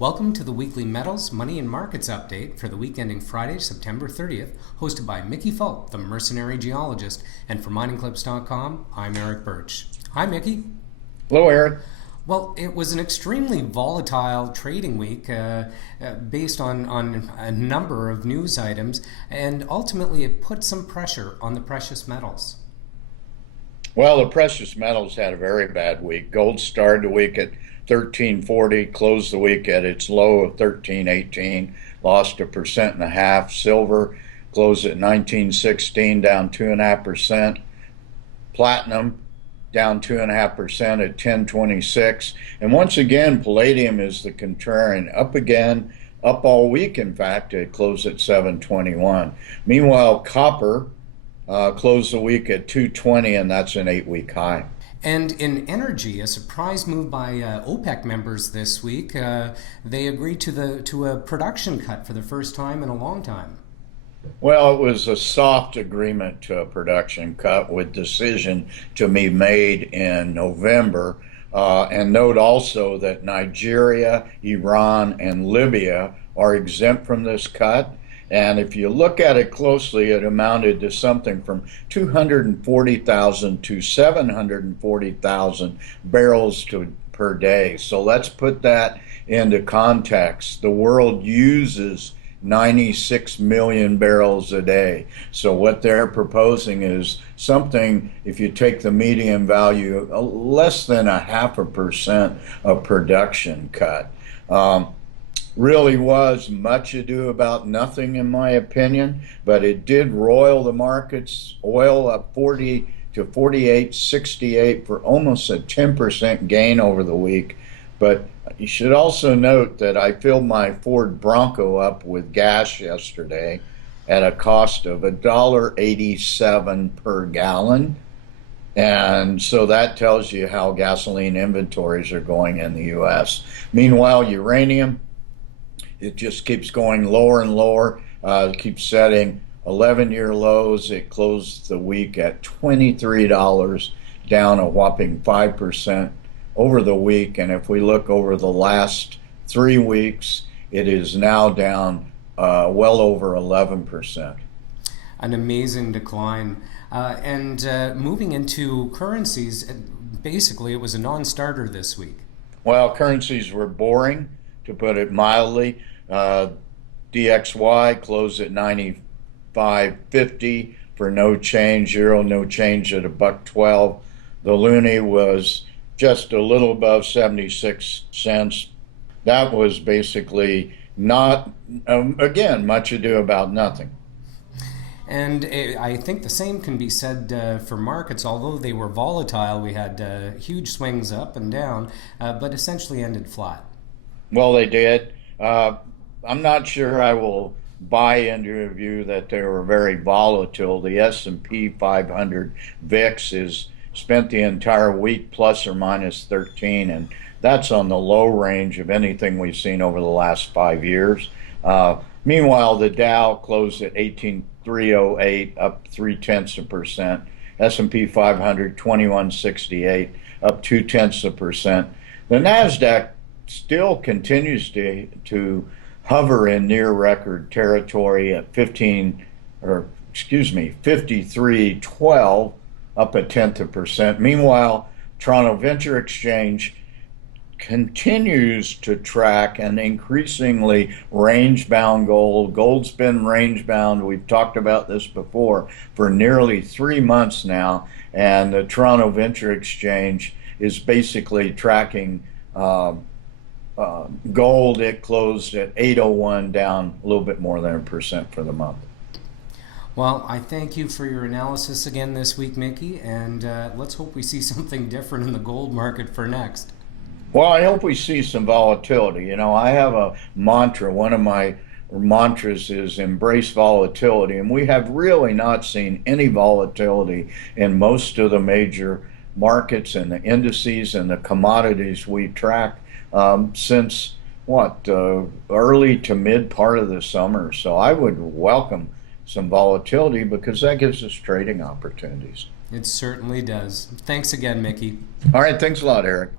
Welcome to the weekly Metals, Money, and Markets update for the week ending Friday, September 30th, hosted by Mickey Fulp, the Mercenary Geologist, and for miningclips.com, I'm Erick Bertsch. Hi, Mickey. Hello, Eric. Well, it was an extremely volatile trading week based on a number of news items, and ultimately it put some pressure on the precious metals. Well, the precious metals had a very bad week. Gold started the week at 1340, closed the week at its low of 1318, lost 1.5%. Silver closed at 1916, down 2.5%. Platinum down 2.5% at 1026. And once again, palladium is the contrarian, up again, up all week. In fact, it closed at 721. Meanwhile, copper closed the week at 220, and that's an 8-week high. And in energy, a surprise move by OPEC members this week. They agreed to a production cut for the first time in a long time. Well, it was a soft agreement to a production cut with decision to be made in November. And note also that Nigeria, Iran, and Libya are exempt from this cut. And if you look at it closely, it amounted to something from 240,000 to 740,000 barrels per day. So let's put that into context. The world uses 96 million barrels a day. So what they're proposing is something, if you take the median value, less than 0.5% of production cut. Really was much ado about nothing, in my opinion, but it did roil the markets. Oil up 40 to 48.68 for almost a 10% gain over the week. But you should also note that I filled my Ford Bronco up with gas yesterday at a cost of $1.87 per gallon. And so that tells you how gasoline inventories are going in the U.S. Meanwhile, uranium, it just keeps going lower and lower, keeps setting 11-year lows. It closed the week at $23, down a whopping 5% over the week. And if we look over the last 3 weeks, it is now down well over 11%. An amazing decline. And moving into currencies, basically it was a non-starter this week. Well, currencies were boring, to put it mildly. DXY closed at 95.50 for no change. Euro no change at $1.12. The loonie was just a little above 76 cents. That was basically not, again, much ado about nothing. And I think the same can be said for markets. Although they were volatile, we had huge swings up and down, but essentially ended flat. Well, they did. I'm not sure I will buy into a view that they were very volatile. The S&P 500 VIX is spent the entire week plus or minus 13, and that's on the low range of anything we've seen over the last 5 years. Meanwhile, the Dow closed at 18,308, up 0.3%. S&P 500 2168, up 0.2%. The Nasdaq still continues to hover in near record territory at 53.12, up 0.1%. Meanwhile, Toronto Venture Exchange continues to track an increasingly range-bound gold. Gold's been range-bound. We've talked about this before for nearly 3 months now, and the Toronto Venture Exchange is basically tracking gold. It closed at 801, down a little bit more than 1% for the month. Well, I thank you for your analysis again this week, Mickey, and let's hope we see something different in the gold market for next. Well, I hope we see some volatility. You know, I have a mantra. One of my mantras is embrace volatility, and we have really not seen any volatility in most of the major markets and the indices and the commodities we track since early to mid part of the summer. So I would welcome some volatility because that gives us trading opportunities. It certainly does. Thanks again, Mickey. All right, thanks a lot, Eric.